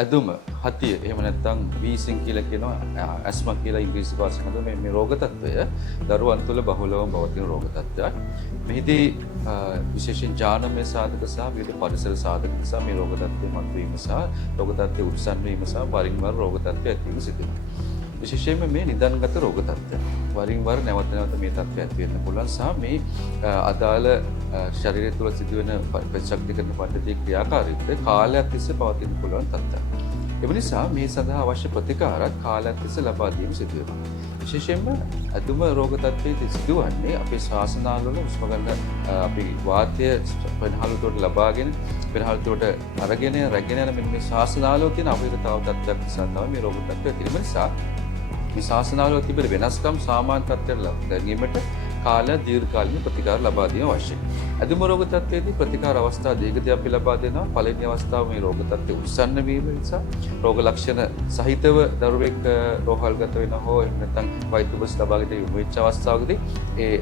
ඇදුම හතිය එහෙම නැත්නම් වීසින් කියලා කියනවා ඇස්මා කියලා ඉංග්‍රීසි භාෂාවෙන් හඳුන්වන මේ රෝග තත්ත්වය දරුවන් තුළ බහුලවම පවතින රෝග තත්ත්වයක්. මෙහිදී විශේෂයෙන් ජානමය සාධක සහ විවිධ පරිසර සාධක නිසා මේ රෝග තත්ත්වය මතුවීම සහ රෝග තත්ත්වය උත්සන්න වීම සහ වරින් වර රෝග තත්ත්වය ඇතිවීම සිදු වෙනවා. විශේෂයෙන්ම මේ නිදන්ගත රෝග තත්ත්වය. වරින් වර නැවත නැවත මේ තත්ත්වය ඇති වෙන්න පුළුවන් සහ මේ අදාළ ශරීරය තුළ සිදුවෙන ප්‍රතිශක්තිකරණ පද්ධතියේ ක්‍රියාකාරීත්වය කාලයක් තිස්සේ පවතින්න පුළුවන් තත්ත්වයක්. ඒ නිසා මේ සඳහා අවශ්‍ය ප්‍රතිකාරත් කාලයක් තිස්සේ ලබා දීම සිදු වෙනවා. විශේෂයෙන්ම ඇදුම රෝග තත්ත්වයේ සිදුවන්නේ අපේ ශ්වාසනාලවල හුස්ම ගන්න අපි වාතය පෙනහළුවට ලබාගෙන පෙනහළුවට අරගෙන රැගෙන යන මේ ශ්වාසනාලවල තියෙන අවහිරතාව තත්ත්වයක් නිසා තමයි මේ රෝග තත්ත්වය තියෙන නිසා මේ ශාසනාවල තිබෙන වෙනස්කම් සාමාන්‍ය තත්ත්වයට ගැනීමට කාලය දීර්ඝකාලීන ප්‍රතිකාර ලබා දීම අවශ්‍යයි. ඇදුම රෝග තත්ත්වයේදී ප්‍රතිකාර අවස්ථා දීර්ඝදී අපි ලබා දෙනවා. පළවෙනි අවස්ථාව මේ රෝග තත්ත්වය උස්සන්න වීම නිසා රෝග ලක්ෂණ සහිතව දරුවෙක් රෝහල්ගත වෙන හෝ එහෙම නැත්නම් වෛද්‍ය උපचार ලබාගෙන යොමු වෙච්ච අවස්ථාවකදී ඒ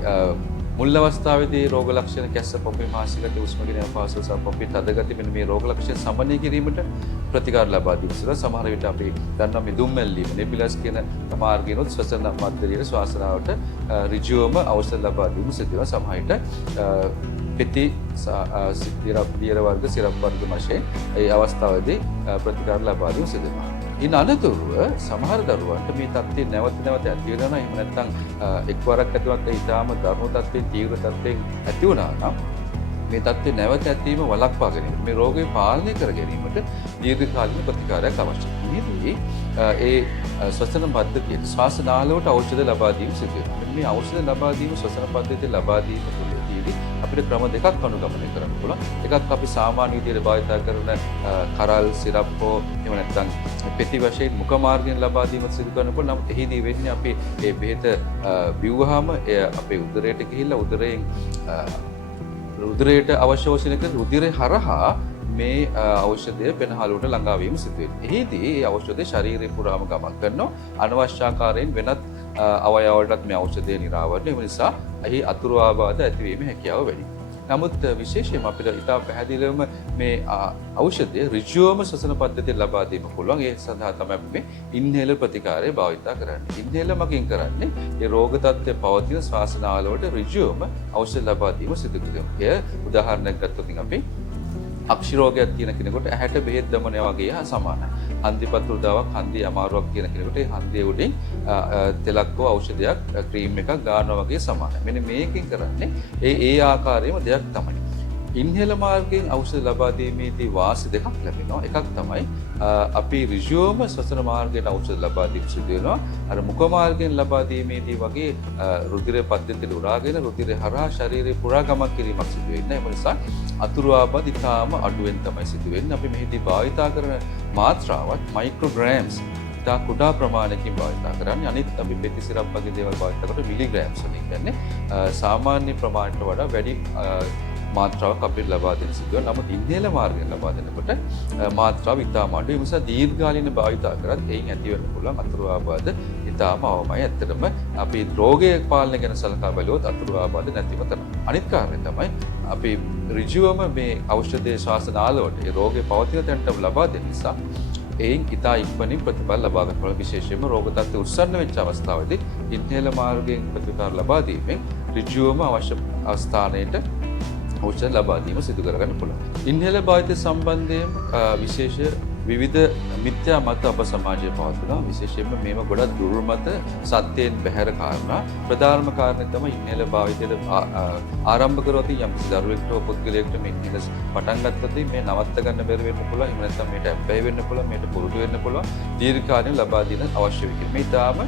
මුල් අවස්ථාවේදී රෝග ලක්ෂණ කැස්ස පොපේ මාසිකත උස්ම ගෙන පාසල් සහ පොපේ තදගති මෙන්න මේ රෝග ලක්ෂණ සමනය කිරීමට ප්‍රතිකාර ලබා දීම සඳහා සමහර විට අපි දන්නවා මිදුම් මැල්ලීම නෙබියුලස් කියන මාර්ගිනොත් ශ්වසන මධ්‍යරියේ ශ්වාසනාවට ඍජුවම ඖෂධ ලබා දීම සිදු වෙනවා. සමහර විට පෙති දියර වර්ග සිරප් වර්ග වශයෙන් ඒ අවස්ථාවේදී ප්‍රතිකාර ලබා දීම සිදු වෙනවා. ඉන් අනතුරුව සමහර දරුවන්ට මේ තත්ත්වය නැවත නැවත ඇති වෙනවා. එහෙම නැත්නම් එක්වරක් ඇතිවත් ඒ ඊටාම දරුණු තත්ත්වයෙන් තීව්‍ර තත්ත්වයෙන් ඇති වුණා නම් මේ තත්ත්වය නැවත ඇතිවීම වළක්වා ගැනීම මේ රෝගය පාලනය කර ගැනීමට දීර්ඝකාලීන ප්‍රතිකාරයක් අවශ්‍යයි. මේදී ඒ ශ්වසන පද්ධතිය ශ්වාසනාලවලට ඖෂධ ලබා දීම සිදු වෙනවා. මේ ඖෂධ ලබා දීම ශ්වසන පද්ධතිය ලබා දීම තුළදී අපිට ක්‍රම දෙකක් අනුගමනය කරන්න පුළුවන්. එකක් අපි සාමාන්‍ය විදිහට භාවිත කරන කරල් සිරප් හෝ එහෙම නැත්නම් පෙති වශයෙන් මුඛ මාර්ගයෙන් ලබා දීම සිදු කරන්න පුළුවන්. නමුත් එහිදී වෙන්නේ අපි මේ බෙහෙත බිව්වහම අපේ උදරයට ගිහිල්ලා උදරයට අවශ්‍ය වශයෙන් රුධිරය හරහා මේ ඖෂධය පෙනහළුවට ළඟා වීම සිදු වෙනවා. එහිදී මේ ඖෂධය ශරීරය පුරාම ගමන් කරනවා. අනවශ්‍ය ආකාරයෙන් වෙනත් අවයවවලටත් මේ ඖෂධය නිරාවරණය වෙන නිසා එහි අතුරු ආබාධ ඇතිවීමේ හැකියාව වැඩි. නමුත් විශේෂයෙන්ම අපිට ඉතා පැහැදිලිවම මේ ඖෂධය ඍජුවම ශ්වසන පද්ධතිය ලබා දීම පුළුවන්. ඒ සඳහා තමයි අපි මේ ඉන්හෙලර් ප්‍රතිකාරය භාවිත කරන්නේ. ඉන්හෙලර් මගින් කරන්නේ ඒ රෝග තත්ත්වයේ පවතින ශ්වාසනාලවලට ඍජුවම ඖෂධ ලබා දීම සිදු කිරීම. එය උදාහරණයක් ගත්තොත් අපි අක්ෂි රෝගයක් තියෙන කෙනෙකුට ඇහැට බෙහෙත් දමනය වගේ හා සමානයි. හන්දිපත් උදාවක් හන්දිය අමාරුවක් තියෙන කෙනෙකුට ඒ හන්දිය උඩින් තෙලක් හෝ ಔಷධයක් ක්‍රීම් එකක් ගන්නවා වගේ සමානයි. මෙන්න මේකෙන් කරන්නේ ඒ ආකාරයේම දෙයක් තමයි. ඉන්හෙලර් මාර්ගයෙන් ඖෂධ ලබා දීමේදී වාසි දෙකක් ලැබෙනවා. එකක් තමයි අපි ඍජුවම ශ්වසන මාර්ගයෙන් ඖෂධ ලබා දීම සිදු වෙනවා. අර මුඛ මාර්ගයෙන් ලබා දීමේදී වගේ රුධිර පද්ධතියට උරාගෙන රුධිරය හරහා ශරීරේ පුරා ගමන් කිරීමක් සිදු වෙන්නේ. ඒ නිසා අතුරු ආබාධ ඉතාම අඩුවෙන් තමයි සිදු වෙන්නේ. අපි මෙහිදී භාවිතා කරන මාත්‍රාවත් මයික්‍රෝග්‍රෑම්ස් ඉතා කුඩා ප්‍රමාණයකින් භාවිතා කරන්නේ. අනිත් අපි පෙති සිරප් වගේ දේවල් භාවිතා කරලා මිලිග්‍රෑම්ස් වලින් කියන්නේ සාමාන්‍ය ප්‍රමාණයට වඩා වැඩි මාත්‍රාවක් අපිට ලබා දෙන්න සිදු වෙනවා. නමුත් ඉන්හෙලර් මාර්ගයෙන් ලබා දෙනකොට මාත්‍රාව ඉතාම අඩුයි. ඒ නිසා දීර්ඝකාලීන භාවිතා කරත් එයින් ඇති වෙන්න පුළුවන් අතුරු ආබාධ ඉතාම අවමයි. ඇත්තටම අපි රෝගය පාලනය ගැන සලකා බැලුවොත් අතුරු ආබාධ නැතිව තමයි. අනිත් කාරණය තමයි අපි ඍජුවම මේ ඖෂධයේ ශ්වාසනාලවලට ඒ රෝගේ පවතින තැනට ලබා දෙන නිසා එයින් ඉතා ඉක්මනින් ප්‍රතිඵල ලබා ගන්න පුළුවන්. විශේෂයෙන්ම රෝග තත්ත්වය උස්සන්න වෙච්ච අවස්ථාවේදී ඉන්හෙලර් මාර්ගයෙන් ප්‍රතිකාර ලබා දීමෙන් ඍජුවම අවශ්‍ය ස්ථානයට ඖෂධ ලබා දීම සිදු කරගන්න පුළුවන්. ඉන්හෙලර් භාවිතය සම්බන්ධයෙන් විශේෂ විවිධ මිත්‍යා මත අප සමාජයේ පවතිනවා. විශේෂයෙන්ම මේව ගොඩක් දුර්වල මත සත්‍යයෙන් බැහැර කාරණා. ප්‍රධානම කාරණේ තමයි ඉන්හෙලර් භාවිතයට ආරම්භ කරොත් යම් දරුවෙක්ට හෝ පුද්ගලයෙක්ට මේ ඉන්හෙලර් පටන් ගත්තොත් මේ නවත්ත ගන්න බැරි වෙන්න පුළුවන්. එහෙම නැත්නම් මේට ඇබ්බැහි වෙන්න පුළුවන්. මේට පුරුදු වෙන්න පුළුවන්. දීර්ඝකාලීන ලබා දෙන අවශ්‍ය වෙයි. මේ තාම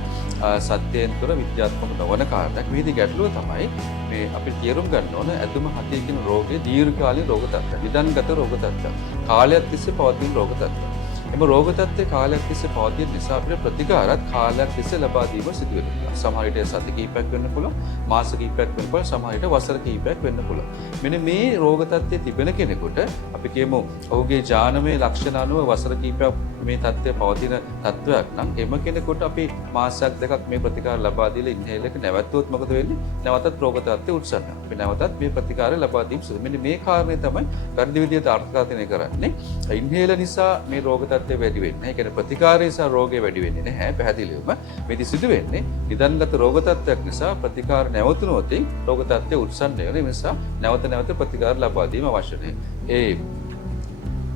සත්‍යයෙන් තොර විද්‍යාත්මක නොවන කාරණයක්. මේදී ගැටලුව තමයි මේ අපිට තේරුම් ගන්න ඕන ඇදුම හතිය කියන රෝගය දීර්ඝකාලීන රෝග තත්ත්වයක්. නිදන්ගත රෝග තත්ත්වයක්. කාලයක් තිස්සේ පවතින රෝග තත්ත්වයක්. එම රෝග තත්ත්වය කාලයක් තිස්සේ පවතින නිසා අපිට ප්‍රතිකාරත් කාලයක් තිස්සේ ලබා දීම සිදු වෙනවා. සමහර විට සති කිහිපයක් වෙන්න පුළුවන්, මාස කිහිපයක් වෙන්න පුළුවන්, සමහර විට වසර කිහිපයක් වෙන්න පුළුවන්. මෙන්න මේ රෝග තත්ත්වයේ තිබෙන කෙනෙකුට අපි කියමු ඔහුගේ ජානමය ලක්ෂණ අනුව වසර කිහිපයක් මේ තත්ත්වය පවතින තත්ත්වයක් නම් එම කෙනෙකුට අපි මාසයක් දෙකක් මේ ප්‍රතිකාර ලබා දීලා ඉන්හෙලර් එක නැවතුවොත් මොකද වෙන්නේ? නැවතත් රෝග තත්ත්වය උත්සන්න. අපි නැවතත් මේ ප්‍රතිකාරය ලබා දීම සිදු. මෙන්න මේ කාරණේ තමයි වැඩි විදිහට අර්ථකථනය කරන්නේ. ඉන්හෙලර් නිසා මේ රෝග තත්ත්වය තත්ත්වය වැඩි වෙන්නේ. ඒ කියන්නේ ප්‍රතිකාරය නිසා රෝගය වැඩි වෙන්නේ නැහැ පැහැදිලිවම. මේදි සිදු වෙන්නේ නිදන්ගත රෝග තත්ත්වයක් නිසා ප්‍රතිකාර නැවතුනොත් රෝග තත්ත්වය උත්සන්න වෙන නිසා නැවත නැවත ප්‍රතිකාර ලබා දීම අවශ්‍ය නැහැ. ඒ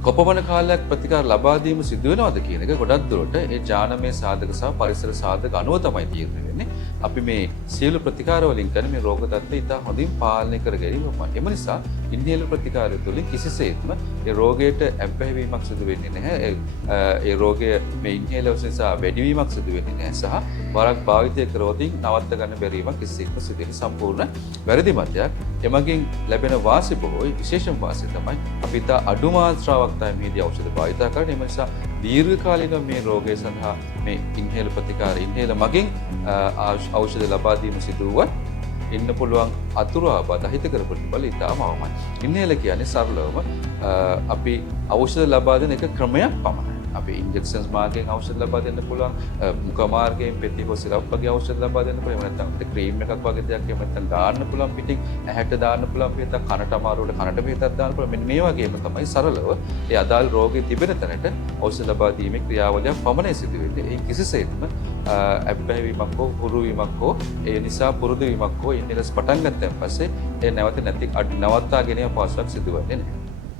කොපමණ කාලයක් ප්‍රතිකාර ලබා දීම සිදු වෙනවද කියන එක ගොඩක් දුරට ඒ ජානමය සාධක සහ පරිසර සාධක අනුව තමයි තීරණය වෙන්නේ. අපි මේ සියලු ප්‍රතිකාර වලින් කරන මේ රෝග තත්ත්වය ඉතා හොඳින් පාලනය කර ගැනීම. එම නිසා ඉන්හේලර් ප්‍රතිකාරය තුළින් කිසිසේත්ම ඒ රෝගයට ඇබ්බැහිවීමක් සිදු වෙන්නේ නැහැ. ඒ රෝගය මේ ඉන්හේලර්ස් නිසා වැඩිවීමක් සිදු වෙන්නේ නැහැ සහ වරක් භාවිතය කරවමින් නවත්ත ගන්න බැරිවීමක් කිසිසේත්ම සිදු වෙන්නේ සම්පූර්ණ වැරදි මතයක්. එමගින් ලැබෙන වාසි බොහෝයි. විශේෂම වාසිය තමයි අපි ඉතා අඩු මාත්‍රාවක් තමයි මේදී ඖෂධ භාවිත කරන්නේ. ඒ නිසා දීර්ඝ කාලිනව මේ රෝගය සඳහා මේ ඉන්හේලර් ප්‍රතිකාර ඉන්හේලර් මගින් ඖෂධ ලබා දීම සිදු වුවත් ඉන්න පුළුවන් අතුරු ආබාධ අහිතකර ප්‍රතිඵල ඉතාම අවමයි. ඉන්හේලර් කියන්නේ සරලවම අපි ඖෂධ ලබා දෙන එක ක්‍රමයක් පමණයි. අපි ඉන්ජෙක්ෂන්ස් මාර්ගයෙන් ඖෂධ ලබා දෙන්න පුළුවන්, මුඛ මාර්ගයෙන් පෙති හෝ සිරප් වගේ ఔෂධ ලබා දෙන්න පුළුවන්. එහෙම නැත්නම් ක්‍රීම් එකක් වගේ දෙයක් එහෙම නැත්නම් දාන්න පුළුවන් පිටින්, ඇහැට දාන්න පුළුවන් පිටක්, කනට අමාරුවට කනට පිටක් දාන්න පුළුවන්. මෙන්න මේ වගේම තමයි සරලව ඒ අදාළ රෝගී තිබෙන තැනට ඖෂධ ලබා දීමේ ක්‍රියාවලියක් පමණයි සිදු වෙන්නේ. ඒ කිසිසේත්ම ඇබ්බැහිවීමක් හෝ හුරුවීමක් හෝ ඒ නිසා පුරුදු වීමක් හෝ ඉන්හේලර්ස් පටන් ගත්තන් පස්සේ ඒ නැවත නවත්තා ගැනීම පාසලක් සිදු වෙන්නේ නැහැ.